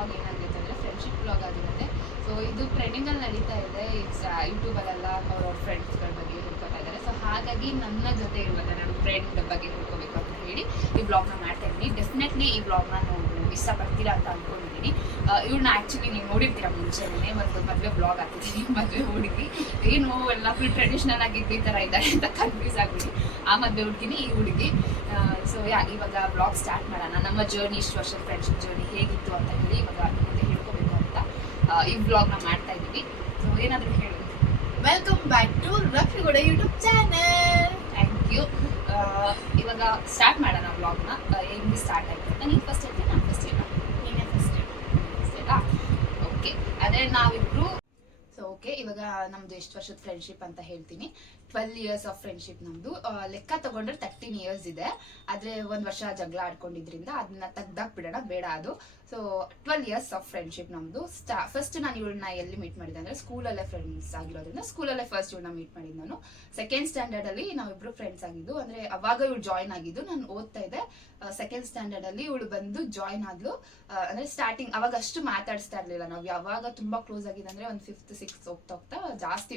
Blog ಏನಾಗಿರುತ್ತೆ ಅಂದರೆ friendship blog ಆಗಿರುತ್ತೆ. ಸೊ ಇದು ಟ್ರೆಂಡಿಂಗಲ್ಲಿ ನಡೀತಾ ಇದೆ. ಯೂಟ್ಯೂಬಲ್ಲೆಲ್ಲ ಅವ್ರವ್ರ ಫ್ರೆಂಡ್ಸ್ಗಳ ಬಗ್ಗೆ ಹೇಳ್ಕೊತಾ ಇದ್ದಾರೆ. ಸೊ ಹಾಗಾಗಿ ನನ್ನ ಜೊತೆ ಇರುವಂಥ ನನ್ನ ಫ್ರೆಂಡ್ ಬಗ್ಗೆ ಹೇಳ್ಕೋಬೇಕು ಅಂತ ಹೇಳಿ ಈ ಬ್ಲಾಗ್ನ ಮಾಡ್ತಾ ಇದ್ದೀನಿ. ಡೆಫಿನೆಟ್ಲಿ ಈ ಬ್ಲಾಗ್ನ ನೀವು ಇಷ್ಟಪಡ್ತೀರಾ ಅಂತ ಅಂದ್ಕೊಂಡಿದ್ದೀನಿ. ಇವ್ರನ್ನ ಆ್ಯಕ್ಚುಲಿ ನೀವು ನೋಡಿರ್ತೀರ ಮುಂಚೆನೇ ಒಂದು ಮದುವೆ ಬ್ಲಾಗ್ ಹಾಕಿದ್ದೀನಿ. ಮದುವೆ ಹುಡುಗಿ ಏನು ಎಲ್ಲ ಫುಲ್ ಟ್ರೆಡಿಷ್ನಲ್ ಆಗಿದ್ದು ಈ ಥರ ಇದ್ದಾರೆ ಅಂತ ಕನ್ಫ್ಯೂಸ್ ಆಗಿಬಿಡಿ. ಆ ಮದುವೆ ಹುಡುಗಿನಿ ಈ ಹುಡುಗಿ. ಸೊ ಇವಾಗ ಬ್ಲಾಗ್ ಸ್ಟಾರ್ಟ್ ಮಾಡೋಣ. ನಮ್ಮ ಜರ್ನಿ, ಇಷ್ಟು ವರ್ಷದ ಫ್ರೆಂಡ್ಶಿಪ್ ಜರ್ನಿ ಹೇಗಿತ್ತು ಅಂತ ಹೇಳಿ ಇವಾಗ ಮುಂದೆ ಹೇಳ್ಕೋಬೇಕು ಅಂತ ಈ ಬ್ಲಾಗ್ನ ಮಾಡ್ತಾ ಇದ್ದೀವಿ. ಸೊ ಏನಾದರೂ ಹೇಳಿ. Welcome back to ರಕ್ಷಿಗೌಡ YouTube channel. Thank you. ಇವಾಗ ಸ್ಟಾರ್ಟ್ ಮಾಡೋಣ ಬ್ಲಾಗ್ನ. ಹೆಂಗೆ ಸ್ಟಾರ್ಟ್ ಆಯಿತು ಅಂತ ನೀನು ಫಸ್ಟ್ ಹೇಳ್ತೀನಿ, ನಾನು ಫಸ್ಟ್ ಹೇಳ. ನೀನೇ ಫಸ್ಟ್ ಹೇಳಾ? ಓಕೆ, ಅದೇ ನಾವಿಬ್ರು. ಸೊ ಓಕೆ, ಇವಾಗ ನಮ್ದು ಎಷ್ಟು ವರ್ಷದ ಫ್ರೆಂಡ್ಶಿಪ್ ಅಂತ ಹೇಳ್ತೀನಿ. 12 years ಆಫ್ ಫ್ರೆಂಡ್ಶಿಪ್ ನಮ್ದು. ಲೆಕ್ಕ ತಗೊಂಡ್ರೆ 13 years ಇದೆ. ಆದರೆ ಒಂದು ವರ್ಷ ಜಗಳ ಆಡ್ಕೊಂಡಿದ್ರಿಂದ ಅದನ್ನ ತೆಗ್ದಾಕ್ ಬಿಡೋಣ, ಬೇಡ ಅದು. ಸೊ 12 years ಆಫ್ ಫ್ರೆಂಡ್ಶಿಪ್ ನಮ್ದು. ಫಸ್ಟ್ ನಾನು ಇವಳನ್ನ ಎಲ್ಲಿ ಮೀಟ್ ಮಾಡಿದ್ದೆ ಅಂದರೆ ಸ್ಕೂಲಲ್ಲೇ ಫ್ರೆಂಡ್ಸ್ ಆಗಿರೋದ್ರಿಂದ ಸ್ಕೂಲಲ್ಲೇ ಫಸ್ಟ್ ಇವಳನ್ನ ಮೀಟ್ ಮಾಡಿದ್ದು ನಾನು. ಸೆಕೆಂಡ್ ಸ್ಟ್ಯಾಂಡರ್ಡಲ್ಲಿ ನಾವಿಬ್ರು ಫ್ರೆಂಡ್ಸ್ ಆಗಿದ್ದು. ಅಂದರೆ ಅವಾಗ ಇವಳು ಜಾಯ್ನ್ ಆಗಿದ್ದು, ನಾನು ಓದ್ತಾ ಇದ್ದೆ. ಸೆಕೆಂಡ್ ಸ್ಟ್ಯಾಂಡರ್ಡಲ್ಲಿ ಇವಳು ಬಂದು ಜಾಯ್ನ್ ಆದ್ಲು. ಅಂದರೆ ಸ್ಟಾರ್ಟಿಂಗ್ ಅವಾಗ ಅಷ್ಟು ಮಾತಾಡಿಸ್ತಾ ಇರಲಿಲ್ಲ ನಾವು. ಯಾವಾಗ ತುಂಬ ಕ್ಲೋಸ್ ಆಗಿದೆ ಅಂದರೆ ಒಂದು 5th 6th ಹೋಗ್ತಾ ಹೋಗ್ತಾ ಜಾಸ್ತಿ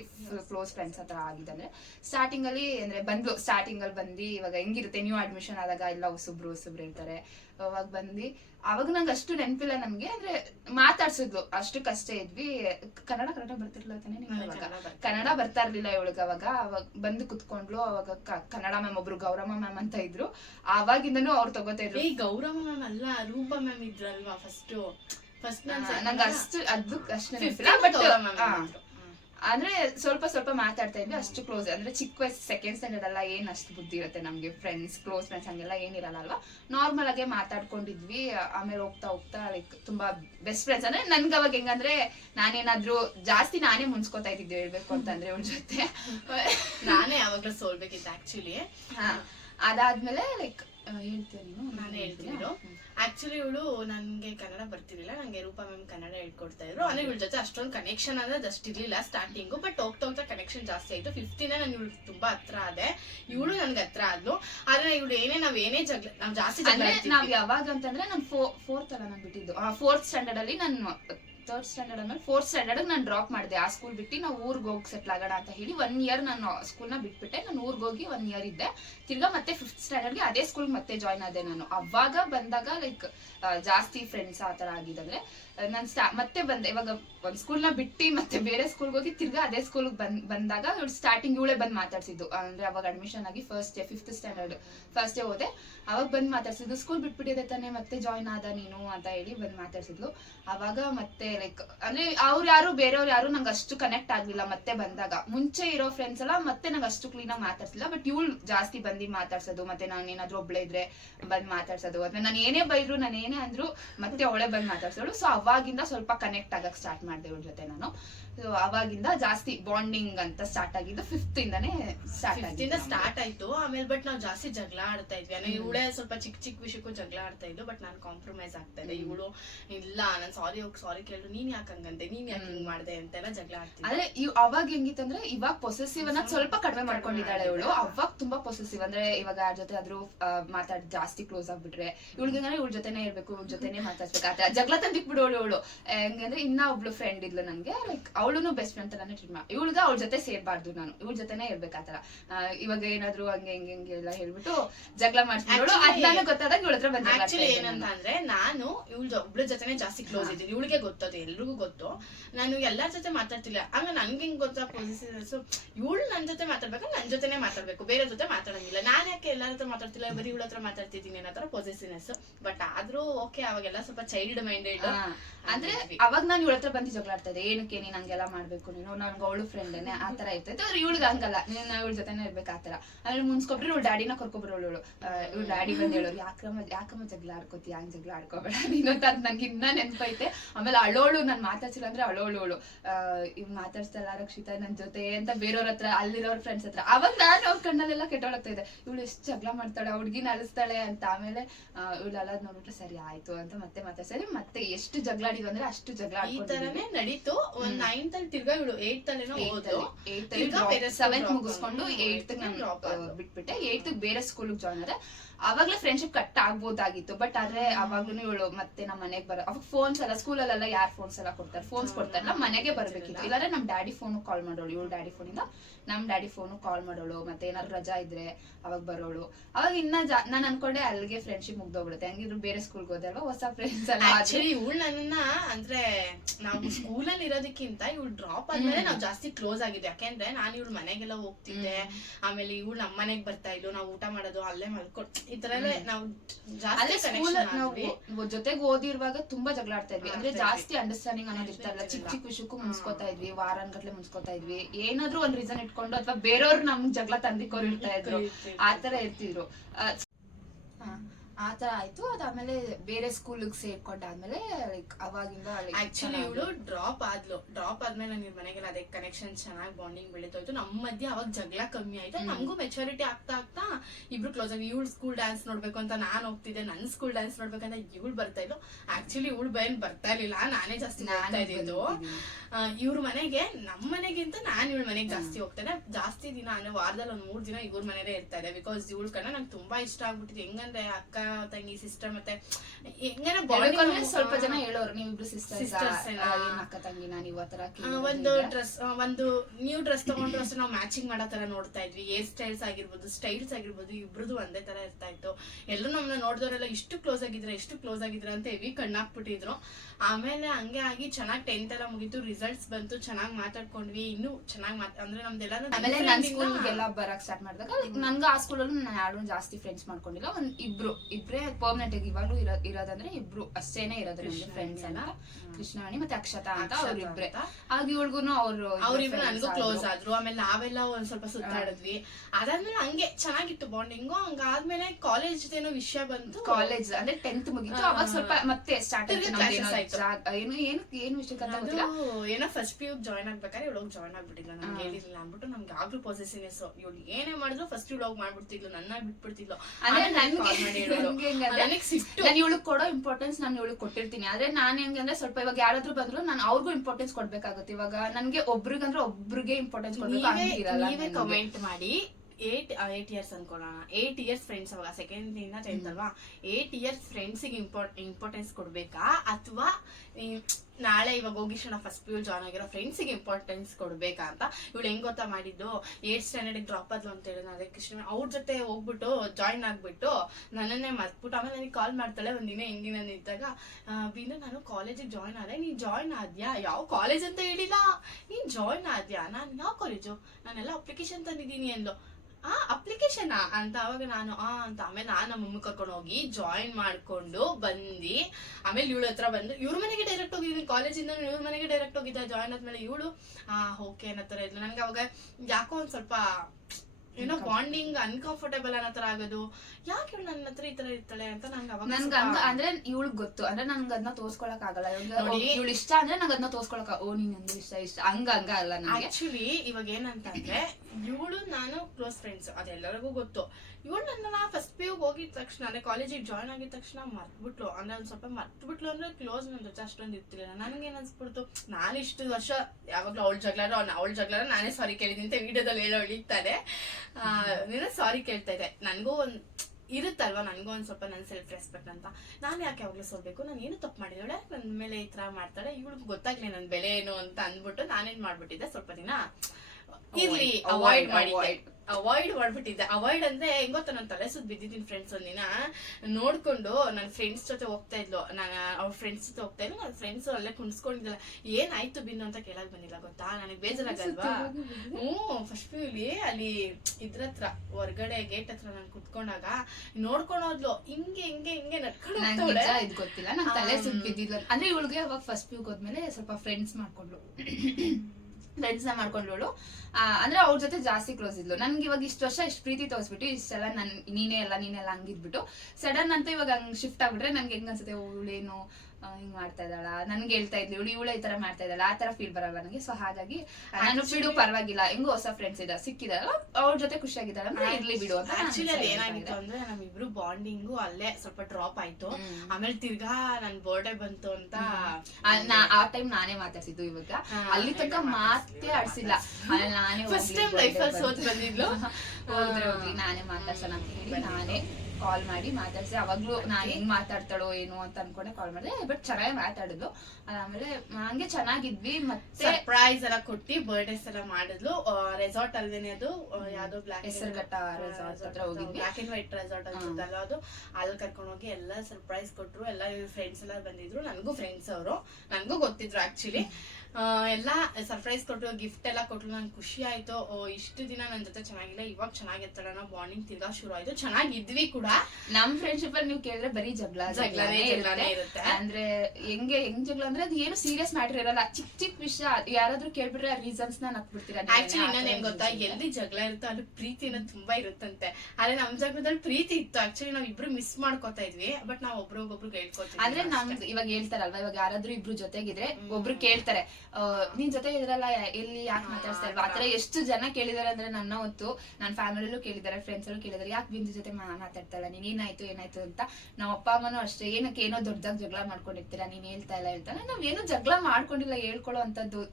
ಕ್ಲೋಸ್ ಫ್ರೆಂಡ್ಸ್ ಆ ಥರ ಆಗಿದೆ. ಅಂದರೆ ಸ್ಟಾರ್ಟಿಂಗಲ್ಲಿ ಅಂದರೆ ಬಂದ್ಲು. ಸ್ಟಾರ್ಟಿಂಗಲ್ಲಿ ಬಂದು ಇವಾಗ ಹೆಂಗಿರುತ್ತೆ, ನ್ಯೂ ಅಡ್ಮಿಷನ್ ಆದಾಗ ಎಲ್ಲ ಹೊಸಬ್ರು ಇರ್ತಾರೆ. ಅವಾಗ ಬಂದು ಅವಾಗ ನಂಗೆ ಅಷ್ಟು ನೆನಪಿಲ್ಲ ನಮ್ಗೆ. ಅಂದ್ರೆ ಮಾತಾಡ್ಸಿದ್ಲು, ಅಷ್ಟಕ್ಕಷ್ಟೇ ಇದ್ವಿ. ಕನ್ನಡ ಬರ್ತಿರ್ಲಿಲ್ಲ ತಾನೇ ನಿಮ್ಗೆ? ಅವಾಗ ಕನ್ನಡ ಬರ್ತಾ ಇರ್ಲಿಲ್ಲ ಇವಳಿಗೆ. ಅವಾಗ ಬಂದು ಕುತ್ಕೊಂಡ್ಲು. ಅವಾಗ ಕನ್ನಡ ಮ್ಯಾಮ್ ಒಬ್ರು ಗೌರಮ್ಮ ಮ್ಯಾಮ್ ಅಂತ ಇದ್ರು. ಆವಾಗಿಂದನೂ ಅವ್ರು ತಗೋತಾ ಇದ್ರು. ಗೌರಮ್ಮ ಮ್ಯಾಮ್ ಅಲ್ಲ, ರೂಪಾ ಮ್ಯಾಮ್ ಇದ್ರಲ್ವಾ ಫಸ್ಟ್. ನಂಗೆ ಅಷ್ಟು ನೆನಪಿಲ್ಲ. ಬಟ್ ಅಂದ್ರೆ ಸ್ವಲ್ಪ ಸ್ವಲ್ಪ ಮಾತಾಡ್ತಾ ಇದ್ವಿ, ಅಷ್ಟು ಕ್ಲೋಸ್. ಅಂದ್ರೆ ಚಿಕ್ಕ ವಯಸ್ಸು, ಸೆಕೆಂಡ್ ಸ್ಟ್ಯಾಂಡರ್ಡ್ ಎಲ್ಲ ಏನ್ ಅಷ್ಟು ಬುದ್ಧಿ ಇರುತ್ತೆ ನಮ್ಗೆ. ಫ್ರೆಂಡ್ಸ್, ಕ್ಲೋಸ್ ಫ್ರೆಂಡ್ಸ್ ಹಂಗೆಲ್ಲ ಏನಿರಲ್ಲ ಅಲ್ವಾ. ನಾರ್ಮಲ್ ಆಗೇ ಮಾತಾಡ್ಕೊಂಡಿದ್ವಿ. ಆಮೇಲೆ ಹೋಗ್ತಾ ಹೋಗ್ತಾ ಲೈಕ್ ತುಂಬಾ ಬೆಸ್ಟ್ ಫ್ರೆಂಡ್ಸ್. ಅಂದ್ರೆ ನನ್ಗೆ ಅವಾಗ ಹೆಂಗಂದ್ರೆ ನಾನೇನಾದ್ರೂ ಜಾಸ್ತಿ ನಾನೇ ಮುನ್ಸ್ಕೊತಾ ಇದ್ದಿದ್ದು ಹೇಳ್ಬೇಕು ಅಂತಂದ್ರೆ ಇವಳ ಜೊತೆ. ನಾನೇ ಯಾವಾಗ್ಲೂ ಸೋಲ್ಬೇಕಿತ್ತು ಆಕ್ಚುಲಿ. ಅದಾದ್ಮೇಲೆ ಲೈಕ್ ಹೇಳ್ತೀನಿ ನಾನೇ ಹೇಳ್ತೀನಿ. ಆಕ್ಚುಲಿ ಇವಳು ನನ್ಗೆ ಕನ್ನಡ ಬರ್ತಿರ್ಲಿಲ್ಲ, ನಂಗೆ ರೂಪಾ ಮ್ಯಾಮ್ ಕನ್ನಡ ಹೇಳ್ಕೊಡ್ತಾ ಇದ್ರು. ಅಂದ್ರೆ ಇವಳ ಜೊತೆ ಅಷ್ಟೊಂದು ಕನೆಕ್ಷನ್ ಅಂದ್ರೆ ಅಷ್ಟು ಇರ್ಲಿಲ್ಲ ಸ್ಟಾರ್ಟಿಂಗು. ಬಟ್ ಹೋಗ್ತಾ ಹೋಗ್ತಾ ಕನೆಕ್ಷನ್ ಜಾಸ್ತಿ ಆಯ್ತು. 5th ನಾನು ಇವಳು ತುಂಬಾ ಹತ್ರ ಆದೆ, ಇವಳು ನನ್ಗೆ ಹತ್ರ ಆದ್ಲು. ಆದ್ರೆ ಇವಳು ನಾವೇನೇ ಜಗಳ, ನಾವ್ ಜಾಸ್ತಿ ನಾವ್ ಯಾವಾಗ ಅಂತಂದ್ರೆ ನಾನು 4th ಅಲ್ಲ ನಾನು ಬಿಟ್ಟಿದ್ದು. 4th ಸ್ಟ್ಯಾಂಡರ್ಡ್ ಅಲ್ಲಿ ನಾನು 3rd ಸ್ಟ್ಯಾಂಡರ್ಡ್ ಆದ್ಮೇಲೆ 4th ಸ್ಟ್ಯಾಂಡರ್ಡ್ ನಾನು ಡ್ರಾಪ್ ಮಾಡಿದೆ. ಆ ಸ್ಕೂಲ್ ಬಿಟ್ಟು ನಾವು ಊರಿಗೆ ಹೋಗಿ ಸೆಟ್ಲ್ ಆಗೋಣ ಅಂತ ಹೇಳಿ 1 year ನಾನು ಸ್ಕೂಲ್ನ ಬಿಟ್ಬಿಟ್ಟೆ. ನಾನು ಊರಿಗೆ ಹೋಗಿ 1 year ಇದ್ದೆ. ತಿರ್ಗಾ ಮತ್ತೆ 5th ಸ್ಟ್ಯಾಂಡರ್ಡ್ಗೆ ಅದೇ ಸ್ಕೂಲ್ ಮತ್ತೆ ಜಾಯ್ನ್ ಆದೆ ನಾನು. ಅವಾಗ ಬಂದಾಗ ಲೈಕ್ ಜಾಸ್ತಿ ಫ್ರೆಂಡ್ಸ್ ಆ ಥರ ಆಗಿದಂದ್ರೆ ನಾನು ಮತ್ತೆ ಬಂದೆ. ಇವಾಗ ಒಂದು ಸ್ಕೂಲ್ನ ಬಿಟ್ಟು ಮತ್ತೆ ಬೇರೆ ಸ್ಕೂಲ್ಗೆ ಹೋಗಿ ತಿರ್ಗಾ ಅದೇ ಸ್ಕೂಲ್ಗೆ ಬಂದಾಗ ಇವಳು ಸ್ಟಾರ್ಟಿಂಗ್ ಇವಳೇ ಬಂದು ಮಾತಾಡ್ಸಿದ್ದು. ಅಂದ್ರೆ ಅವಾಗ ಅಡ್ಮಿಷನ್ ಆಗಿ 5th ಸ್ಟ್ಯಾಂಡರ್ಡ್ ಫಸ್ಟ್ ಡೇ ಹೋದೆ. ಅವಾಗ ಬಂದು ಮಾತಾಡ್ಸಿದ್ದು, ಸ್ಕೂಲ್ ಬಿಟ್ಬಿಟ್ಟಿದೆ ತಾನೆ ಮತ್ತೆ ಜಾಯ್ನ್ ಆದ ನೀನು ಅಂತ ಹೇಳಿ ಬಂದು ಮಾತಾಡ್ಸಿದ್ಲು. ಅವಾಗ ಮತ್ತೆ ಲೈಕ್ ಅಂದ್ರೆ ಬೇರೆಯವ್ರು ಯಾರು ನಂಗೆ ಅಷ್ಟು ಕನೆಕ್ಟ್ ಆಗ್ಲಿಲ್ಲ. ಮತ್ತೆ ಬಂದಾಗ ಮುಂಚೆ ಇರೋ ಫ್ರೆಂಡ್ಸ್ ಎಲ್ಲ ಮತ್ತೆ ನಂಗೆ ಅಷ್ಟು ಕ್ಲೀನ್ ಆಗಿ ಮಾತಾಡ್ಸಿಲ್ಲ. ಬಟ್ ಇವಳು ಜಾಸ್ತಿ ಬಂದು ಮಾತಾಡ್ಸೋದು, ಮತ್ತೆ ನಾನು ಏನಾದ್ರು ಒಬ್ಳೆ ಇದ್ರೆ ಬಂದ್ ಮಾತಾಡ್ಸೋದು, ಅಥವಾ ನಾನು ಏನೇ ಬೈದ್ರು, ನಾನು ಏನೇ ಅಂದ್ರು ಮತ್ತೆ ಅವಳೆ ಬಂದ್ ಮಾತಾಡ್ಸೋಳು. ಸೊ ಅವಾಗಿಂದ ಸ್ವಲ್ಪ ಕನೆಕ್ಟ್ ಆಗಕ್ ಸ್ಟಾರ್ಟ್ ಮಾಡಿದೆ ಇವಳ ಜೊತೆ ನಾನು. ಸೊ ಅವಾಗಿಂದ ಜಾಸ್ತಿ ಬಾಂಡಿಂಗ್ ಅಂತ ಸ್ಟಾರ್ಟ್ ಆಗಿದ್ದು 5th ಇಂದಾನೇ ಸ್ಟಾರ್ಟ್ ಆಯ್ತು. ಆಮೇಲೆ ಬಟ್ ನಾವು ಜಾಸ್ತಿ ಜಗಳ ಆಡ್ತಾ ಇದ್ವಿ. ಅಂದ್ರೆ ಇವಳೇ ಸ್ವಲ್ಪ ಚಿಕ್ಕ ಚಿಕ್ಕ ವಿಷಯಕ್ಕೂ ಜಗಳ ಆಡ್ತಾ ಇದ್ಲು. ಬಟ್ ನಾನು ಕಾಂಪ್ರಮೈಸ್ ಆಗ್ತಾ ಇದ್ದೆ. ಇವಳು ಇಲ್ಲ, ನಾನು ಸಾರಿ ಕೇಳು, ನೀನ್ ಯಾಕೆ ಹಂಗಂತೆ, ನೀನ್ ಯಾಕೆ ಹಿಂಗ್ ಮಾಡ್ದೆ ಅಂತೆಲ್ಲ ಜಗಳ ಆಡ್ತಿದ್ದೆ. ಅಂದ್ರೆ ಅವಾಗ ಹೆಂಗಿತ್ತಂದ್ರೆ ಇವಾಗ ಪೊಸೆಸಿವ್ ಅನ್ನ ಸ್ವಲ್ಪ ಕಡಿಮೆ ಮಾಡ್ಕೊಂಡಿದ್ದಾಳೆ ಇವಳು. ಅವಾಗ ತುಂಬಾ ಪೊಸೆಸಿವ್. ಅಂದ್ರೆ ಇವಾಗ ಯಾರ ಜೊತೆ ಆದ್ರೂ ಮಾತಾಡಿ ಜಾಸ್ತಿ ಕ್ಲೋಸ್ ಆಗ್ಬಿಟ್ರೆ ಇವಳಿಗೆ ಇವಳ ಜೊತೆನೆ ಇರ್ಬೇಕು, ಇವಳ ಜೊತೆನೆ ಮಾತಾಡ್ಬೇಕು. ಆತರ ಜಗಳ ತಂದಿಕ್ಬಿಡೋಳು ಇವಳು. ಹೆಂಗಂದ್ರೆ ಇನ್ನ ಒಬ್ಳು ಫ್ರೆಂಡ್ ಇದ್ಲು ನನ್ಗೆ, ಲೈಕ್ ಅವಳು ಬೆಸ್ಟ್ ಫ್ರೆಂಡ್ ತರಾನೇ ಟ್ರೀಟ್ ಮಾಡಿ. ಇವಳಿಗೆ ಅವಳ ಜೊತೆ ಸೇರ್ಬಾರ್ದು, ನಾನು ಇವಳ ಜೊತೆನೆ ಇರ್ಬೇಕು ಆತರ. ಇವಾಗ ಏನಾದ್ರು ಹಂಗೆ ಎಲ್ಲ ಹೇಳ್ಬಿಟ್ಟು ಜಗಳ ಮಾಡ್ತಿರೋಳು. ಅದ್ ಗೊತ್ತಾದಾಗ ಇವಳ ಹತ್ರ ಬಂದ. ಆಕ್ಚುಲಿ ಏನಂತ ಅಂದ್ರೆ ನಾನು ಒಬ್ಳ ಜೊತೆನೆ ಜಾಸ್ತಿ ಕ್ಲೋಸ್ ಇದ್ದೀನಿ. ಇವಳಿಗೆ ಗೊತ್ತದು, ಎಲ್ರಿಗೂ ಗೊತ್ತು. ನಾನು ಎಲ್ಲರ ಜೊತೆ ಮಾತಾಡ್ತಿಲ್ಲ. ಹಂಗ ನನ್ಗೆ ಹೆಂಗ್ ಗೊತ್ತಾ ಪೊಸಿಷನ್ಸ್, ಇವಳು ನನ್ ಜೊತೆ ಮಾತಾಡ್ಬೇಕು, ನನ್ ಜೊತೆನೆ ಮಾತಾಡ್ಬೇಕು, ಬೇರೆ ಜೊತೆ ಮಾತಾಡಂಗಿಲ್ಲ. ನಾನ್ ಯಾಕೆ ಎಲ್ಲರ ಹತ್ರ ಮಾತಾಡ್ತಿಲ್ಲ, ಬರೀ ಇವಳ ಹತ್ರ ಮಾತಾಡ್ತಿದ್ದೀನಿ ಅನ್ನೋ ತರ ಪೊಸಿಷನ್ಸ್. ಬಟ್ ಆದ್ರೂ ಓಕೆ, ಅವಾಗೆಲ್ಲ ಸ್ವಲ್ಪ ಚೈಲ್ಡ್ ಮೈಂಡೆಡ್. ಅಂದ್ರೆ ಅವಾಗ ನಾನು ಇವಳ ಹತ್ರ ಬಂದು ಜಗಳ ಆಡ್ತಾ ಇದ್ದೆ. ಏನಕ್ಕೆ ನೀನ್ ಹಂಗೆಲ್ಲ ಮಾಡ್ಬೇಕು, ನೀನು ನನ್ಗೆ ಅವಳು ಫ್ರೆಂಡೇನೆ ಆ ತರ ಇರ್ತೈತೆ. ಅವ್ರು ಇವಳಿಗೆ ಹಂಗಲ್ಲ, ನೀನ್ ಇವಳ ಜೊತೆನೆ ಇರ್ಬೇಕು ಆ ತರ. ಆಮೇಲೆ ಮುನ್ಸ್ಕೊಬ್ರಿ ಇವಳು ಡ್ಯಾಡಿನ ಕರ್ಕೊಬರೋಳು. ಇವಳು ಡ್ಯಾಡಿ ಬಂದ್ ಹೇಳೋರು, ಯಾಕಮ್ಮ ಜಗಳ ಆಡ್ಕೋತಿ, ಹಂಗ್ ಜಗಳ ಆಡ್ಕೋಬೇಡ ನೀನು ಅಂತ. ಅದ್ ನಂಗೆ ಇನ್ನ ನೆನ್ಪೈತೆ. ಆಮೇಲೆ ಅಳೋಳು, ನಾನ್ ಮಾತಾಡ್ಸಿಲ್ಲ ಅಂದ್ರೆ ಅಳೋಳು. ಇವ್ ಮಾತಾಡ್ಸ್ತಲ್ಲ ರಕ್ಷಿತಾ ನನ್ ಜೊತೆ ಅಂತ ಬೇರೆಯವ್ರ ಹತ್ರ, ಅಲ್ಲಿರೋರ್ ಫ್ರೆಂಡ್ಸ್ ಹತ್ರ. ಅವಾಗ ನಾನು ಅವ್ರ ಕಣ್ಣಲ್ಲೆಲ್ಲ ಕೆಟ್ಟೋಳಾಗ್ತಾ ಇದೆ, ಇವಳು ಎಷ್ಟು ಜಗಳ ಮಾಡ್ತಾಳೆ, ಹುಡ್ಗಿನ ಅಳಿಸ್ತಾಳೆ ಅಂತ. ಆಮೇಲೆ ಇವಳು ಅಲ್ಲದ್ ನೋಡ್ಬಿಟ್ರೆ ಸರಿ ಆಯ್ತು ಅಂತ ಮತ್ತೆ ಮಾತಾಡ್ಸಿದ್ರೆ ಮತ್ತೆ ಎಷ್ಟು ಜಗಳ ಆಡಿದ್ವಿ ಅಂದ್ರೆ ಅಷ್ಟು ಜಗಳ. ಈ ತರನೇ ನಡೀತು. ಒಂದ್ 9th ಅಲ್ಲಿ ತಿರ್ಗಾ ಇವಳು 8th ಅಲ್ಲೇನೋ ಓದ್ಲು. 7th ಮುಗಿಸ್ಕೊಂಡು 8th ನಾನು ಬಿಟ್ಬಿಟ್ಟೆ. 8th ಬೇರೆ ಸ್ಕೂಲ್ ಜಾಯ್ನ್ ಆದೆ. ಅವಾಗ್ಲೇ ಫ್ರೆಂಡ್ಶಿಪ್ ಕಟ್ ಆಗ್ಬೋದಾಗಿತ್ತು. ಬಟ್ ಆದ್ರೆ ಅವಾಗ್ಲೂ ಇವಳು ಮತ್ತೆ ನಮ್ಮ ಮನೆಗೆ ಅವಾಗ ಫೋನ್ಸ್ ಎಲ್ಲ ಸ್ಕೂಲಲ್ಲೆಲ್ಲ ಯಾರು ಫೋನ್ಸ್ ಎಲ್ಲ ಕೊಡ್ತಾರೆ, ಫೋನ್ಸ್ ಕೊಡ್ತಾರಲ್ಲ, ಮನೆಗೆ ಬರ್ಬೇಕಿತ್ತು. ಇಲ್ಲಾಂದ್ರೆ ನಮ್ ಡ್ಯಾಡಿ ಫೋನು ಕಾಲ್ ಮಾಡೋಳು, ಇವಳು ಡ್ಯಾಡಿ ಫೋನಿಂದ ನಮ್ ಡ್ಯಾಡಿ ಫೋನು ಕಾಲ್ ಮಾಡೋಳು. ಮತ್ತೆ ಏನಾದ್ರು ರಜಾ ಇದ್ರೆ ಅವಾಗ ಬರೋಳು. ಅವಾಗ ಇನ್ನ ನಾನ್ ಅನ್ಕೊಂಡೆ ಅಲ್ಲಿಗೆ ಫ್ರೆಂಡ್ಶಿಪ್ ಮುಗ್ದೋಗ್ಬಿಡುತ್ತೆ, ಹಂಗಿದ್ರು ಬೇರೆ ಸ್ಕೂಲ್ಗೆ ಹೋದಲ್ವಾ ಹೊಸ ಫ್ರೆಂಡ್ಸ್ ಎಲ್ಲ. ಇವಳು ನನ್ನ ಅಂದ್ರೆ ನಾವು ಸ್ಕೂಲಲ್ಲಿ ಇರೋದಕ್ಕಿಂತ ಇವಳು ಡ್ರಾಪ್ ಆದ್ಮೇಲೆ ನಾವು ಜಾಸ್ತಿ ಕ್ಲೋಸ್ ಆಗಿದ್ವಿ. ಯಾಕೆಂದ್ರೆ ನಾನು ಇವಳು ಮನೆಗೆಲ್ಲ ಹೋಗ್ತಿದ್ದೆ, ಆಮೇಲೆ ಇವಳು ನಮ್ಮ ಮನೆಗ್ ಬರ್ತಾ ಇದ್ಲು, ನಾವು ಊಟ ಮಾಡೋದು ಅಲ್ಲೇ ಮಲ್ಕೊಂಡು ಈ ತರ ನಾವು ನಾವು ಜೊತೆಗೆ ಓದಿರುವಾಗ ತುಂಬಾ ಜಗಳ ಆಡ್ತಾ ಇದ್ವಿ. ಅಂದ್ರೆ ಜಾಸ್ತಿ ಅಂಡರ್ಸ್ಟ್ಯಾಂಡಿಂಗ್ ಅನ್ನೋದು ಇರ್ತಾರಲ್ಲ, ಚಿಕ್ಕ ಚಿಕ್ಕ ವಿಷಯಕ್ಕೂ ಮುನ್ಸ್ಕೊತಾ ಇದ್ವಿ, ವಾರನ್ಗಟ್ಲೆ ಮುನ್ಸ್ಕೊತಾ ಇದ್ವಿ. ಏನಾದ್ರು ಒಂದ್ ರೀಸನ್ ಇಟ್ಕೊಂಡು ಅಥವಾ ಬೇರೆಯವ್ರು ನಮ್ಗ್ ಜಗಳ ತಂದಿಕೋರು ಇರ್ತಾ ಇದ್ರು, ಆತರ ಇರ್ತಿದ್ರು. ಆತರ ಆಯ್ತು. ಅದಾದ್ಮೇಲೆ ಬೇರೆ ಸ್ಕೂಲಿಗೆ ಸೇರ್ಕೊಂಡಾದ್ಮೇಲೆ ಲೈಕ್ ಅವಾಗಿಂದ ಆಕ್ಚುಲಿ ಇವಳು ಡ್ರಾಪ್ ಆದ್ಮೇಲೆ ನಾನು ಇವ್ರ ಮನೆಗೆಲ್ಲ ಅದೇ ಕನೆಕ್ಷನ್ ಚೆನ್ನಾಗಿ ಬಾಂಡಿಂಗ್ ಬೆಳೀತೋಯ್ತು. ನಮ್ಮ ಮಧ್ಯೆ ಅವಾಗ ಜಗಳ ಕಮ್ಮಿ ಆಯ್ತು, ನಮಗೂ ಮೆಚುರಿಟಿ ಆಗ್ತಾ ಆಗ್ತಾ ಇಬ್ರು ಕ್ಲೋಸ್ ಆಗಿ. ಇವಳು ಸ್ಕೂಲ್ ಡ್ಯಾನ್ಸ್ ನೋಡ್ಬೇಕು ಅಂತ ನಾನ್ ಹೋಗ್ತಿದ್ದೆ, ನನ್ ಸ್ಕೂಲ್ ಡ್ಯಾನ್ಸ್ ನೋಡ್ಬೇಕಂತ ಇವಳು ಬರ್ತಾ ಇದ್ಲು. ಆಕ್ಚುಲಿ ಇವಳು ಬೇನ್ ಬರ್ತಾ ಇರ್ಲಿಲ್ಲ, ನಾನೇ ಜಾಸ್ತಿ ಹೋಗ್ತಾ ಇದ್ದಿದ್ದು ಇವ್ರ ಮನೆಗೆ. ನಮ್ಮ ಮನೆಗಿಂತ ನಾನ್ ಇವಳ ಮನೆಗೆ ಜಾಸ್ತಿ ಹೋಗ್ತೇನೆ. ಜಾಸ್ತಿ ದಿನ ಅಂದ್ರೆ ವಾರದಲ್ಲಿ ಒಂದ್ 3 ದಿನ ಇವ್ರ ಮನೇಲೇ ಇರ್ತಾ ಇದೆ. ಬಿಕಾಸ್ ಇವಳ ಕಣ್ಣ ನಂಗೆ ತುಂಬಾ ಇಷ್ಟ ಆಗ್ಬಿಟ್ಟಿದೆ. ಹೆಂಗಂದ್ರೆ ಅಕ್ಕ ತಂಗಿ ಸಿಸ್ಟರ್, ಮತ್ತೆ ಸ್ವಲ್ಪ ಜನ ಹೇಳೋರು ನೀವಿಬ್ರು ಸಿಸ್ಟರ್ಸ್ ಅಕ್ಕ ತಂಗಿ ನೀವು ಆತರ. ಒಂದು ನ್ಯೂ ಡ್ರೆಸ್ ತಗೊಂಡ್ರು ಅಷ್ಟೇ ನಾವು ಮ್ಯಾಚಿಂಗ್ ಮಾಡೋ ತರ ನೋಡ್ತಾ ಇದ್ವಿ. ಹೇರ್ ಸ್ಟೈಲ್ಸ್ ಆಗಿರ್ಬೋದು ಇಬ್ರದ್ದು ಒಂದೇ ತರ ಇರ್ತಾ ಇತ್ತು. ಎಲ್ಲರೂ ನಮ್ಮನ್ನ ನೋಡಿದವರೆಲ್ಲ ಎಷ್ಟು ಕ್ಲೋಸ್ ಆಗಿದ್ರೆ ಅಂತ ಹೆವಿ ಕಣ್ಣಾಕ್ಬಿಟ್ಟಿದ್ರು. ಆಮೇಲೆ ಹಂಗೆ ಆಗಿ ಚೆನ್ನಾಗಿ 10th ಎಲ್ಲ ಮುಗೀತು, ರಿಸಲ್ಟ್ಸ್ ಬಂತು, ಚೆನ್ನಾಗಿ ಮಾತಾಡ್ಕೊಂಡ್ವಿ. ಇನ್ನು ಚೆನ್ನಾಗಿ ಅಂದ್ರೆ ನಮ್ದೆಲ್ಲ. ಆಮೇಲೆ ನನ್ ಸ್ಕೂಲ್ಗೆಲ್ಲ ಬರಕ್ ಸ್ಟಾರ್ಟ್ ಮಾಡಿದಾಗ ನನ್ಗೆ ಆ ಸ್ಕೂಲಲ್ಲೂ ನಾನು ಯಾರು ಜಾಸ್ತಿ ಫ್ರೆಂಡ್ಸ್ ಮಾಡ್ಕೊಂಡಿಲ್ಲ. ಇಬ್ರೇ ಪರ್ಮನೆಂಟ್ ಆಗಿ ಇವಾಗ್ಲೂ ಇರೋದಂದ್ರೆ ಇಬ್ರು ಅಷ್ಟೇನೆ ಇರೋದು ನಮ್ಗೆ ಫ್ರೆಂಡ್ಸ್ ಎಲ್ಲ. ಕೃಷ್ಣವಾಣಿ ಮತ್ತೆ ಅಕ್ಷತಾ ಅಂತ ಅವ್ರಿಬ್ರೆ. ಆಗ ಇವ್ರಿಗೂನು ಅವ್ರಿಬ್ರು ನನ್ಗೂ ಕ್ಲೋಸ್ ಆದ್ರು. ಆಮೇಲೆ ನಾವೆಲ್ಲ ಒಂದ್ ಸ್ವಲ್ಪ ಸುತ್ತಾಡಿದ್ವಿ. ಅದಾದ್ಮೇಲೆ ಹಂಗೆ ಚೆನ್ನಾಗಿತ್ತು ಬಾಂಡಿಂಗು. ಹಂಗಾದ್ಮೇಲೆ ಕಾಲೇಜ್ ಜೊತೆನೋ ವಿಷಯ ಬಂತು. ಕಾಲೇಜ್ ಅಂದ್ರೆ 10th ಮುಗಿತು, ಅವಾಗ ಸ್ವಲ್ಪ ಮತ್ತೆ ಸ್ಟಾರ್ಟ್ ಏನು ವಿಷಯ ಏನೋ ಫಸ್ಟ್ PU ಜಾಯ್ನ್ ಆಗ್ಬೇಕಾದ್ರೆ ಇವಳು ಜಾಯ್ನ್ ಆಗ್ಬಿಟ್ಟಿದ್ಲು. ನನ್ಗೆ ಹೇಳಿರ್ಲಿಲ್ಲ ಅಂದ್ಬಿಟ್ಟು ನಮ್ಗೆ ಆಗ್ಲೂ ಪಾಸಿಟಿವ್ನೆಸ್. ಇವಳು ಏನೇ ಮಾಡಿದ್ರು ಫಸ್ಟ್ ಇವಳು ಹೋಗಿ ಮಾಡ್ಬಿಡ್ತಿದ್ಲು, ನನ್ನ ಬಿಟ್ಬಿಡ್ತಿದ್ಲು. ನಾನು ಇವಳಿಗೆ ಕೊಡೋ ಇಂಪಾರ್ಟೆನ್ಸ್ ನಾನು ಇವಳಿಗೆ ಕೊಟ್ಟಿರ್ತೀನಿ. ಆದ್ರೆ ನಾನ್ ಹೆಂಗಂದ್ರೆ ಸ್ವಲ್ಪ ಇವಾಗ ಯಾರಾದ್ರೂ ಬಂದ್ರು ನಾನು ಅವ್ರಿಗೂ ಇಂಪಾರ್ಟೆನ್ಸ್ ಕೊಡ್ಬೇಕಾಗುತ್ತೆ. ಇವಾಗ ನನ್ಗೆ ಒಬ್ರಿಗಂದ್ರೆ ಒಬ್ರಿಗೆ ಇಂಪಾರ್ಟೆನ್ಸ್ ಕೊಡ್ಬೇಕು. ನೀವೇ ಕಮೆಂಟ್ ಮಾಡಿ 8 years ಅನ್ಕೊಳ್ಳೋಣ. 8 years ಫ್ರೆಂಡ್ಸ್, ಅವಾಗ 2nd ಇಂದ 10th ಅಲ್ವಾ, 8 years ಫ್ರೆಂಡ್ಸಿಗೆ ಇಂಪಾರ್ಟೆನ್ಸ್ ಕೊಡ್ಬೇಕಾ, ಅಥವಾ ನಾಳೆ ಇವಾಗ ಹೋಗಿಷ್ಟು ಫಸ್ಟ್ PU ಜಾಯ್ನ್ ಆಗಿರೋ ಫ್ರೆಂಡ್ಸಿಗೆ ಇಂಪಾರ್ಟೆನ್ಸ್ ಕೊಡ್ಬೇಕಾ ಅಂತ. ಇವಳು ಹೆಂಗ್ ಗೊತ್ತಾ ಮಾಡಿದ್ದು, 8th ಸ್ಟ್ಯಾಂಡರ್ಡ್ ಡ್ರಾಪ್ ಆದ್ಲು ಅಂತ ಹೇಳಿ ಅದೇ ಕೃಷ್ಣ ಅವ್ರ ಜೊತೆ ಹೋಗ್ಬಿಟ್ಟು ಜಾಯ್ನ್ ಆಗ್ಬಿಟ್ಟು ನನ್ನನ್ನೇ ಮರ್ತ್ಬಿಟ್ಟು ಆಮೇಲೆ ನನಗೆ ಕಾಲ್ ಮಾಡ್ತಾಳೆ ಒಂದಿನ. ಹೆಂಗಿನ ಇದ್ದಾಗ, ಬೀನು ನಾನು ಕಾಲೇಜಿಗೆ ಜಾಯ್ನ್ ಆದೆ, ನೀನ್ ಜಾಯ್ನ್ ಆದ್ಯಾ? ಯಾವ ಕಾಲೇಜ್ ಅಂತ ಹೇಳಿಲ್ಲ, ನೀನ್ ಜಾಯ್ನ್ ಆದ್ಯಾ? ನಾನು ಯಾವ ಕಾಲೇಜು, ನಾನೆಲ್ಲ ಅಪ್ಲಿಕೇಶನ್ ತಂದಿದ್ದೀನಿ ಅಂದ್ಲು. ಅಪ್ಲಿಕೇಶನ್ ಅಂತ. ಅವಾಗ ನಾನು ಅಂತ. ಆಮೇಲೆ ನಾನು ನಮ್ಮ ಮಮ್ಮಿ ಕರ್ಕೊಂಡು ಹೋಗಿ ಜಾಯಿನ್ ಮಾಡ್ಕೊಂಡು ಬಂದಿ. ಆಮೇಲೆ ಇವಳ ಹತ್ರ ಬಂದು ಇವ್ರ ಮನೆಗೆ ಡೈರೆಕ್ಟ್ ಹೋಗಿದ್ದೀನಿ, ಕಾಲೇಜಿಂದ ಇವ್ರ ಮನೆಗೆ ಡೈರೆಕ್ಟ್ ಹೋಗಿದ್ದೆ. ಜಾಯಿನ್ ಆದ್ಮೇಲೆ ಇವಳು ಓಕೆ ಅನ್ನೋ ತರ ಇದ್ಲು. ನನ್ಗೆ ಅವಾಗ ಯಾಕೋ ಒಂದ್ ಸ್ವಲ್ಪ ಏನೋ ಬಾಂಡಿಂಗ್ ಅನ್ಕಂಫರ್ಟೇಬಲ್ ಅನ್ನೋ ತರ ಆಗೋದು. ಯಾಕೆ ಇವಳು ನನ್ನ ಹತ್ರ ಈ ತರ ಇರ್ತಾಳೆ ಅಂತ ನಂಗೆ ಅವಾಗ ಅಂದ್ರೆ ಇವಳಿಗೆ ಗೊತ್ತು. ಅಂದ್ರೆ ನನ್ಗೆ ಅದನ್ನ ತೋರ್ಸ್ಕೊಳಕ್ ಆಗಲ್ಲ. ಇವಳು ಇಷ್ಟ ಅಂದ್ರೆ ನಂಗೆ ಅದನ್ನ ತೋರ್ಸ್ಕೊಳಕ್ ನೀನ್ ಇಷ್ಟ ಹಂಗ ಅಲ್ಲ. ಆಕ್ಚುಲಿ ಇವಾಗ ಏನಂತಂದ್ರೆ ಇವಳು ನಾನು ಕ್ಲೋಸ್ ಫ್ರೆಂಡ್ಸ್, ಅದೆಲ್ಲರಿಗೂ ಗೊತ್ತು. ಇವಳು ನನ್ನ ಫಸ್ಟ್ PU ಹೋಗಿದ ತಕ್ಷಣ ಅಂದ್ರೆ ಕಾಲೇಜಿಗೆ ಜಾಯ್ನ್ ಆಗಿದ ತಕ್ಷಣ ಮರ್ತ್ಬಿಟ್ಲು. ಅಂದ್ರೆ ಒಂದ್ ಸ್ವಲ್ಪ ಮರ್ತ್ಬಿಟ್ಲು ಅಂದ್ರೆ ಕ್ಲೋಸ್ ನನ್ ಜೊತೆ ಅಷ್ಟೊಂದು ಇರ್ತಿರ್ಲಿಲ್ಲ. ನನ್ಗೆ ಏನ್ ಅನ್ಸ್ಬಿಡ್ತು, ನಾನು ಇಷ್ಟು ವರ್ಷ ಯಾವಾಗ್ಲೂ ಅವಳ ಜಗಳ ನಾನೇ ಸಾರಿ ಕೇಳಿದ್ದೀನಿ ಅಂತ ವಿಡಿಯೋದಲ್ಲಿ ಹೇಳೋ ಹಿಡಿತಾರೆ. ನೀನು ಸಾರಿ ಕೇಳ್ತಾ ಇದ್ದೆ. ನನ್ಗೂ ಒಂದ್ ಇರುತ್ತಲ್ವಾ, ನನ್ಗೂ ಒಂದ್ ಸ್ವಲ್ಪ ನನ್ ಸೆಲ್ಫ್ ರೆಸ್ಪೆಕ್ಟ್ ಅಂತ. ನಾನು ಯಾಕೆ ಯಾವಾಗ್ಲೂ ಸೋಲ್ಬೇಕು, ನಾನು ಏನು ತಪ್ಪು ಮಾಡಿದವಳೆ, ನನ್ ಮೇಲೆ ಈ ತರ ಮಾಡ್ತಾಳೆ, ಇವಳಿಗೆ ಗೊತ್ತಾಗ್ಲಿ ನನ್ ಬೆಲೆ ಏನು ಅಂತ ಅಂದ್ಬಿಟ್ಟು ನಾನೇನ್ ಮಾಡ್ಬಿಟ್ಟಿದ್ದೆ, ಸ್ವಲ್ಪ ದಿನ ಇರ್ಲಿ ಅವಾಯ್ಡ್ ಮಾಡ್ಬಿಟ್ಟಿದ್ದೆ. ಅವಾಯ್ಡ್ ಅಂದ್ರೆ ಹೆಂಗ್ ಗೊತ್ತ, ನಾನು ತಲೆ ಸುತ್ತ ಬಿದ್ದಿದ್ದೀನಿ ಫ್ರೆಂಡ್ಸ್. ಒಂದಿನ ನೋಡ್ಕೊಂಡು ನನ್ನ ಫ್ರೆಂಡ್ಸ್ ಜೊತೆ ಹೋಗ್ತಾ ಇದ್ಲು, ನಾನು ಅವ್ರ ಫ್ರೆಂಡ್ಸ್ ಜೊತೆ ಹೋಗ್ತಾ ಇದ್ಲು. ನನ್ನ ಫ್ರೆಂಡ್ಸ್ ಅಲ್ಲೇ ಕುಣಿಸ್ಕೊಂಡಿದ್ದಲ್ಲ. ಏನಾಯ್ತು ಬಿನ್ನು ಅಂತ ಕೇಳಕ್ ಬಂದಿಲ್ಲ ಗೊತ್ತಾ, ನನಗೆ ಬೇಜಾರಾಗಲ್ವಾ. ಫಸ್ಟ್ PU ಅಲ್ಲಿ ಇದ್ರತ್ರ ಹೊರ್ಗಡೆ ಗೇಟ್ ಹತ್ರ ನಾನು ಕುತ್ಕೊಂಡಾಗ ನೋಡ್ಕೊಂಡು ಹೋದ್ಲು, ಹಿಂಗೆ ನಡ್ಕೊಂಡು ಗೊತ್ತಿಲ್ಲ, ನನ್ ತಲೆ ಸುತ್ತ ಬಿದ್ದಿದ್ಲು. ಅಂದ್ರೆ ಇವಳಿಗೆ ಅವಾಗ ಫಸ್ಟ್ PU ಹೋದ್ಮೇಲೆ ಸ್ವಲ್ಪ ಫ್ರೆಂಡ್ಸ್ ಮಾಡ್ಕೊಂಡ್ಳು. ಅಂದ್ರೆ ಅವ್ರ ಜೊತೆ ಜಾಸ್ತಿ ಕ್ಲೋಸ್ ಇದ್ಲು. ನನ್ಗೆ ಇವಾಗ ಇಷ್ಟು ವರ್ಷ ಇಷ್ಟು ಪ್ರೀತಿ ತೋರಿಸ್ಬಿಟ್ಟು ಇಷ್ಟೆಲ್ಲ ನೀನೇ ಎಲ್ಲ ಹಂಗಿದ್ಬಿಟ್ಟು ಸಡನ್ ಅಂತ ಇವಾಗ ಹಂಗ್ ಶಿಫ್ಟ್ ಆಗ್ಬಿಟ್ರೆ ನನ್ಗೆ ಹೆಂಗ್ ಅನ್ಸುತ್ತೆ, ಇವಳೇನು ಹಿಂಗ್ ಮಾಡ್ತಾ ಇದ್ದಾಳ, ನನ್ಗೆ ಹೇಳ್ತಾ ಇದ್ಲಿ ಇವಳು ಈ ತರ ಮಾಡ್ತಾ ಇದ್ದಾಳ, ಆ ತರ ಫೀಲ್ ಬರಲ್ಲ ನನಗೆ. ಸೊ ಹಾಗಾಗಿ ನಾನು ಬಿಡು ಪರವಾಗಿಲ್ಲ, ಹೆಂಗೋ ಹೊಸ ಫ್ರೆಂಡ್ಸ್ ಸಿಕ್ಕಿದಾರಲ್ಲ ಅವ್ರ ಜೊತೆ ಖುಷಿಯಾಗಿದ್ದಾಳ ಅಂದ್ರೆ ಇರ್ಲಿ ಬಿಡು ಅಂತ. ಆಕ್ಚುಲಿ ಅಲ್ಲಿ ಏನಾಗಿತ್ತು ಅಂದ್ರೆ ನಮ್ಮಿಬ್ರು ಬಾಂಡಿಂಗು ಅಲ್ಲೇ ಸ್ವಲ್ಪ ಡ್ರಾಪ್ ಆಯ್ತು. ಆಮೇಲೆ ತಿರ್ಗಾ ನನ್ ಬರ್ಡೇ ಬಂತು ಅಂತ ಆ ಟೈಮ್ ನಾನೇ ಮಾತಾಡ್ಸಿದ್ದು. ಇವಾಗ ಅಲ್ಲಿ ತನಕ ಮಾತೇ ಆಡ್ಸಿಲ್ಲ, ನಾನೇ ಫಸ್ಟ್ ಟೈಮ್ ಲೈಫ್ ಅಲ್ಲಿ ಸೋತ್ ಬಂದಿದ್ಲು. ಹೋಗ್ಲಿ ನಾನೇ ಮಾತಾಡ್ಸೋಣ ಅಂತ ಹೇಳಿ ನಾನೇ ಕಾಲ್ ಮಾಡಿ ಮಾತಾಡ್ಸಿ. ಅವಾಗ್ಲೂ ನಾನ್ ಹೆಂಗ್ ಮಾತಾಡ್ತಾಳೋ ಏನು ಅಂತ ಅನ್ಕೊಂಡೆ ಕಾಲ್ ಮಾಡಿದೆ. ಬಟ್ ಚೆನ್ನಾಗಿ ಮಾತಾಡಿದ್ಲು. ಆಮೇಲೆ ಹಂಗೆ ಚೆನ್ನಾಗಿದ್ವಿ. ಮತ್ತೆ ಸರ್ಪ್ರೈಸ್ ಎಲ್ಲ ಕೊಟ್ಟಿ ಬರ್ಡೇಸ್ ಎಲ್ಲ ಮಾಡಿದ್ಲು. ರೆಸಾರ್ಟ್ ಅಲ್ವೇನೆ ಅದು, ಯಾವ್ದೋ ಬ್ಲಾಕ್ ಹೆಸರುಘಟ್ಟ ರೆಸಾರ್ಟ್ ಹತ್ರ ಹೋಗಿದ್ವಿ. ಬ್ಲಾಕ್ ಅಂಡ್ ವೈಟ್ ರೆಸಾರ್ಟ್ ಅನ್ಸುತ್ತಲ್ಲ ಅದು. ಅಲ್ಲಿ ಕರ್ಕೊಂಡು ಹೋಗಿ ಎಲ್ಲ ಸರ್ಪ್ರೈಸ್ ಕೊಟ್ರು. ಎಲ್ಲ ಫ್ರೆಂಡ್ಸ್ ಎಲ್ಲ ಬಂದಿದ್ರು. ನನ್ಗೂ ಫ್ರೆಂಡ್ಸ್ ಅವರು, ನನ್ಗೂ ಗೊತ್ತಿದ್ರು ಆಕ್ಚುಲಿ. ಎಲ್ಲ ಸರ್ಪ್ರೈಸ್ ಕೊಟ್ರು, ಗಿಫ್ಟ್ ಎಲ್ಲ ಕೊಟ್ರು. ನಂಗೆ ಖುಷಿ ಆಯ್ತು. ಇಷ್ಟು ದಿನ ನನ್ನ ಜೊತೆ ಚೆನ್ನಾಗಿಲ್ಲ, ಇವಾಗ ಚೆನ್ನಾಗಿರ್ತಾಳೆ ಅನ್ನೋ ಬಾಂಡಿಂಗ್ ತಿರ್ಗಾ ಶುರು ಆಯ್ತು. ಚೆನ್ನಾಗಿದ್ವಿ ಕೂಡ. ನಮ್ ಫ್ರೆಂಡ್ಶಿಪ್ ಅಲ್ಲಿ ನೀವು ಕೇಳಿದ್ರೆ ಬರೀ ಜಗಳನೇ ಇರುತ್ತೆ. ಅಂದ್ರೆ ಹೆಂಗ್ ಜಗಳ ಅಂದ್ರೆ ಅದು ಏನು ಸೀರಿಯಸ್ ಮ್ಯಾಟರ್ ಇರಲ್ಲ. ಚಿಕ್ಕ ವಿಷಯ ಯಾರಾದ್ರೂ ಕೇಳ್ಬಿಟ್ರೆ ರೀಸನ್ಸ್ ನ ನಕ್ಬಿಡ್ತೀರಾ. ಆಕ್ಚುಲಿ ಇನ್ನೊಂದೇನ್ ಗೊತ್ತಾ, ಎಲ್ಲಿ ಜಗಳ ಇರುತ್ತೋ ಅಲ್ಲಿ ಪ್ರೀತಿ ಅನ್ನೋದು ತುಂಬಾ ಇರುತ್ತಂತೆ. ಆದ್ರೆ ನಮ್ ಜಗಳದಲ್ಲಿ ಪ್ರೀತಿ ಇತ್ತು. ಆಕ್ಚುಲಿ ನಾವ್ ಇಬ್ರು ಮಿಸ್ ಮಾಡ್ಕೋತಾ ಇದ್ವಿ. ಬಟ್ ನಾವ್ ಒಬ್ರಿಗೊಬ್ರು ಹೇಳ್ಕೊತೀವಿ. ಅಂದ್ರೆ ನಮ್ದು ಇವಾಗ ಹೇಳ್ತಾರಲ್ವಾ, ಇವಾಗ ಯಾರಾದ್ರೂ ಇಬ್ರು ಜೊತೆಗಿದ್ರೆ ಒಬ್ರು ಕೇಳ್ತಾರೆ, ನಿನ್ ಜೊತೆ ಇದ್ರಲ್ಲ ಎಲ್ಲಿ ಯಾಕೆ ಮಾತಾಡ್ತಾ ಇಲ್ವಾ ಆತರ. ಎಷ್ಟು ಜನ ಕೇಳಿದಾರೆ ಅಂದ್ರೆ ನನ್ನ ಹೊತ್ತು ನನ್ನ ಫ್ಯಾಮಿಲಿಯಲ್ಲೂ ಕೇಳಿದಾರೆ, ಫ್ರೆಂಡ್ಸ್ ಅಲ್ಲೂ ಕೇಳಿದಾರೆ, ಯಾಕೆ ಬಿಂದು ಜೊತೆ ಮಾತಾಡ್ತಾಳ ನೀನ್, ಏನಾಯ್ತು ಅಂತ. ನಾವ್ ಅಪ್ಪ ಅಮ್ಮನೂ ಅಷ್ಟೇ, ಏನಕ್ಕೆ ಏನೋ ದೊಡ್ಡದಾಗ ಜಗಳ ಮಾಡ್ಕೊಂಡಿರ್ತೀರಾ, ನೀನ್ ಹೇಳ್ತಾ ಇಲ್ಲ. ನಾವ್ ಏನೋ ಜಗಳ ಮಾಡ್ಕೊಂಡಿಲ್ಲ, ಹೇಳ್ಕೊಳ್ಳೋ ಅಂತದ್ದು.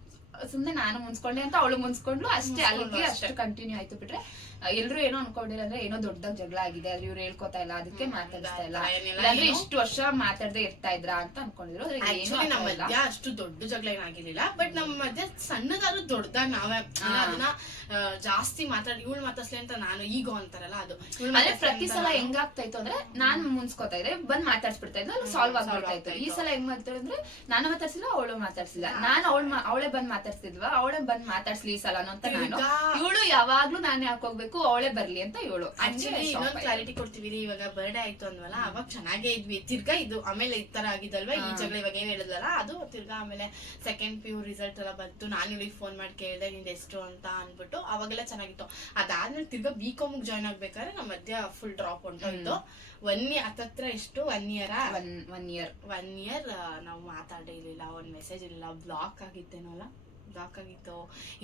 ಸುಮ್ನೆ ನಾನು ಮುನ್ಸ್ಕೊಂಡೆ ಅಂತ ಅವಳು ಮುನ್ಸ್ಕೊಂಡ್ಲು ಅಷ್ಟೇ. ಅಲ್ಲಿಗೆ ಅಷ್ಟು ಕಂಟಿನ್ಯೂ ಆಯ್ತು. ಬಿಟ್ರೆ ಎಲ್ರು ಏನೋ ಅನ್ಕೊಂಡಿಲ್ಲ ಅಂದ್ರೆ ಏನೋ ದೊಡ್ಡದಾಗ ಜಗಳ ಆಗಿದೆ, ಆದ್ರೆ ಇವ್ರು ಹೇಳ್ಕೊತಾ ಇಲ್ಲ, ಅದಕ್ಕೆ ಮಾತಾಡಿಸ್ತಾ ಇಲ್ಲ, ಇಲ್ಲಾಂದ್ರೆ ಇಷ್ಟು ವರ್ಷ ಮಾತಾಡದೆ ಇರ್ತಾ ಇದ್ರ ಅಂತ ಅನ್ಕೊಂಡಿದ್ರು. ನಮ್ಮ ಮಧ್ಯ ಅಷ್ಟು ದೊಡ್ಡ ಜಗಳ ಏನಾಗಿರ್ಲಿಲ್ಲ. ಬಟ್ ನಮ್ಮ ಮಧ್ಯ ಸಣ್ಣದಾದ್ರು ದೊಡ್ಡದಾಗ ನಾವೇ ಅದನ್ನ ಜಾಸ್ತಿ ಇವಳು ಮಾತಾಡ್ಸ್ಲಿ ಅಂತ ನಾನು ಈಗೋ ಅಂತಾರಲ್ಲ ಅದು. ಅಂದ್ರೆ ಪ್ರತಿ ಸಲ ಹೆಂಗಾಗ್ತಾ ಇತ್ತು ಅಂದ್ರೆ ನಾನ್ ಮುನ್ಸ್ಕೊತಾ ಇದ್ರೆ ಬಂದ್ ಮಾತಾಡ್ಸ್ಬಿಡ್ತಾ ಇದ್ರು, ಸಾಲ್ವ್ ಆಗ್ಬಿಡ್ತಾ ಇತ್ತು. ಈ ಸಲ ಹೆಂಗ್ ಮಾಡ್ತಾರೆ ಅಂದ್ರೆ ನಾನು ಮಾತಾಡ್ಸಿಲ್ಲ, ಅವಳು ಮಾತಾಡ್ಸಿಲ್ಲ, ನಾನು ಅವಳೇ ಬಂದ್ ಮಾತಾಡ್ಸಿದ್ವ, ಅವಳೇ ಬಂದ್ ಮಾತಾಡ್ಸ್ಲಿ ಈ ಸಲ ಅಂತ ನಾನು. ಇವಳು ಯಾವಾಗ್ಲೂ ನಾನೇ ಹಾಕೋಗ್ಬೇಕು, ಅವಳೇ ಬರ್ಲಿ ಅಂತ ಇವಳು. ಆಕ್ಚುಲಿ ಇನ್ನೊಂದು ಕ್ಲಾರಿಟಿ ಕೊಡ್ತೀವಿ. ಇವಾಗ ಬರ್ಡೇ ಆಯ್ತು ಅಂದ್ವಲ್ಲ, ಅವಾಗ ಚೆನ್ನಾಗೇ ಇದ್ವಿ. ತಿರ್ಗಾ ಇದು ಆಮೇಲೆ ಈ ತರ ಆಗಿದ್ದಲ್ವಾ ಈ ಜಗಳ. ಇವಾಗ ಏನ್ ಹೇಳಿದ್ಲಲ್ಲ ಅದು ತಿರ್ಗಾ ಆಮೇಲೆ ಸೆಕೆಂಡ್ PU ರಿಸಲ್ಟ್ ಎಲ್ಲ ಬಂತು. ನಾನು ಇವಳಿಗೆ ಫೋನ್ ಮಾಡಿ ಕೇಳಿದೆ ನಿಂದ ಎಷ್ಟು ಅಂತ ಅನ್ಬಿಟ್ಟು. ಅವಾಗೆಲ್ಲ ಚೆನ್ನಾಗಿತ್ತು. ಅದಾದ್ಮೇಲೆ ತಿರ್ಗಾ B.Com ಜಾಯ್ನ್ ಆಗ್ಬೇಕಾದ್ರೆ ನಮ್ಮ ಮಧ್ಯ ಫುಲ್ ಡ್ರಾಪ್ ಹೊಂಟೋಯ್ತು. 1 year ಹತ್ತತ್ರ ಎಷ್ಟು 1 year ನಾವು ಮಾತಾಡೇ ಇರ್ಲಿಲ್ಲ. ಒಂದ್ ಮೆಸೇಜ್ ಇಲ್ಲ, ಬ್ಲಾಕ್ ಆಗಿತ್ತೇನೋ ಅಲ್ಲ, ಬ್ಲಾಕ್ ಆಗಿತ್ತು.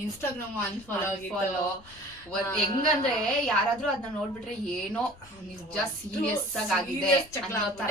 ಇನ್ಸ್ಟಾಗ್ರಾಮ್ ಅನ್ಫಾಲೋ ಆಗಿತ್ತು. ಹೆಂಗಂದ್ರೆ ಯಾರಾದ್ರೂ ಅದನ್ನ ನೋಡ್ಬಿಟ್ರೆ ಏನೋ ನಿಜ ಸೀರಿಯಸ್ ಆಗಿದೆ ಅನ್ನೋ ತರ.